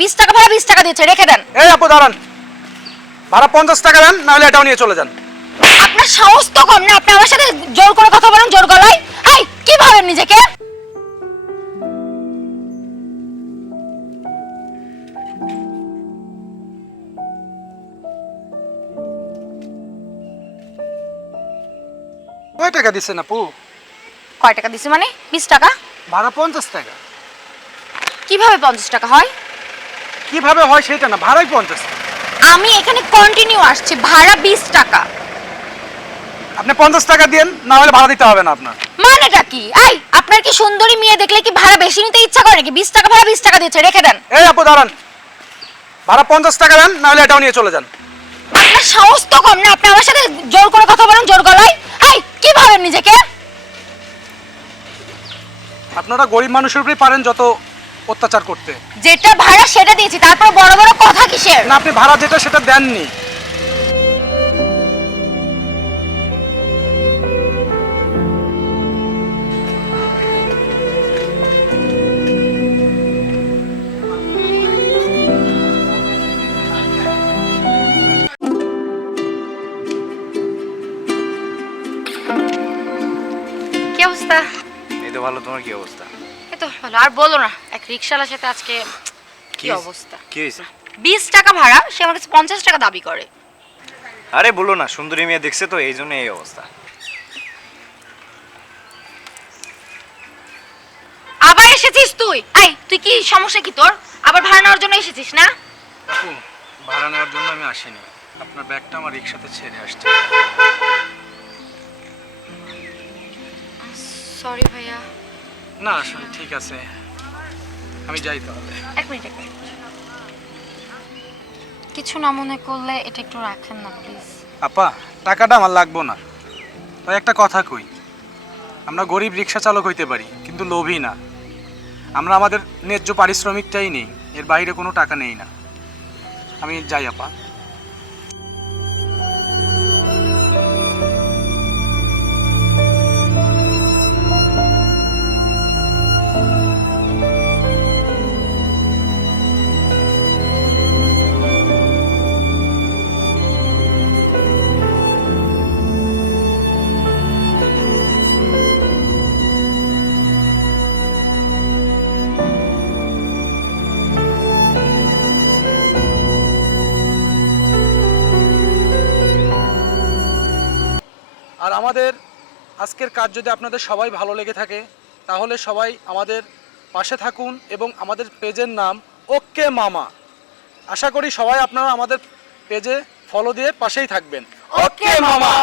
20 টাকা ভাড়া 20 টাকা দিয়েছে, রেখে দেন। এই আপু দাঁড়ান, ভাড়া 50 টাকা দেন, নাহলে এটাও নিয়ে চলে যান। আপনার সাহস তো কম না, আপনি আমার সাথে জোর করে কথা বলেন, জোর গলায়। এই কি ভাবেন নিজেকে? কয় টাকা দিচ্ছেন আপু? কয় টাকা দিছি মানে? 20 টাকা। ভাড়া 50 টাকা। কিভাবে 50 টাকা হয়? কিভাবে হয় সেটা না, ভাড়াই 50 টাকা। আমি এখানে কন্টিনিউ আসছি, ভাড়া 20 টাকা। আপনি 50 টাকা দেন, না হলে ভাড়া দিতে হবে না আপনার। মানেটা কি? এই আপনার কি সুন্দরী মেয়ে দেখলে কি ভাড়া বেশি নিতে ইচ্ছা করে নাকি? 20 টাকা ভাড়া 20 টাকা দিয়েছে, রেখে দেন। এই আপু দাঁড়ান, ভাড়া 50 টাকা দেন, নাহলে এটাও নিয়ে চলে যান। আপনার সাহস তো কম না, আপনি আমার সাথে জোর করে কথা বলেন, জোর গলায়। এই কি ভাবেন নিজেকে? আপনারা গরিব মানুষের উপরেই পারেন যত অত্যাচার করতে। যেটা ভাড়া সেটা দিয়েছি, তারপর বড় বড় কথা কিসের? না, আপনি ভাড়া যেটা সেটা দেননি। কি অবস্থা? এই তো ভালো, তোমার কি অবস্থা? এই তো ভালো। আর বলো না, এক রিকশাওয়ালার সাথে আজকে কি অবস্থা। কি হয়েছে? 20 টাকা ভাড়া, সে আমার কাছে 50 টাকা দাবি করে। আরে বলো না, সুন্দরী মেয়ে দেখছে তো এই জন্য এই অবস্থা। আবার এসেছিস তুই? এই তুই কি সমস্যা কি তোর? আবার ভাড়া নেওয়ার জন্য এসেছিস না? আপু, ভাড়া নেওয়ার জন্য আমি আসিনি, আপনার ব্যাগটা আমার রিক্সাতে ছেড়ে আসছে। সরি ভাইয়া। না আসলে ঠিক আছে, আমি যাই তাহলে। এক মিনিট। কিছু না মনে করলে এটা একটু রাখেন না প্লিজ। আপা, টাকাটা আমার লাগবো না, তাই একটা কথা কই, আমরা গরিব রিক্সা চালক হইতে পারি কিন্তু লোভী না। আমরা আমাদের ন্যায্য পারিশ্রমিকটাই নেই, এর বাইরে কোনো টাকা নেই না। আমি যাই আপা। আর আমাদের আজকের কাজ যদি আপনাদের সবাই ভালো লেগে থাকে, তাহলে সবাই আমাদের পাশে থাকুন এবং আমাদের পেজের নাম ওকে মামা। আশা করি সবাই আপনারা আমাদের পেজে ফলো দিয়ে পাশেই থাকবেন। ওকে মামা।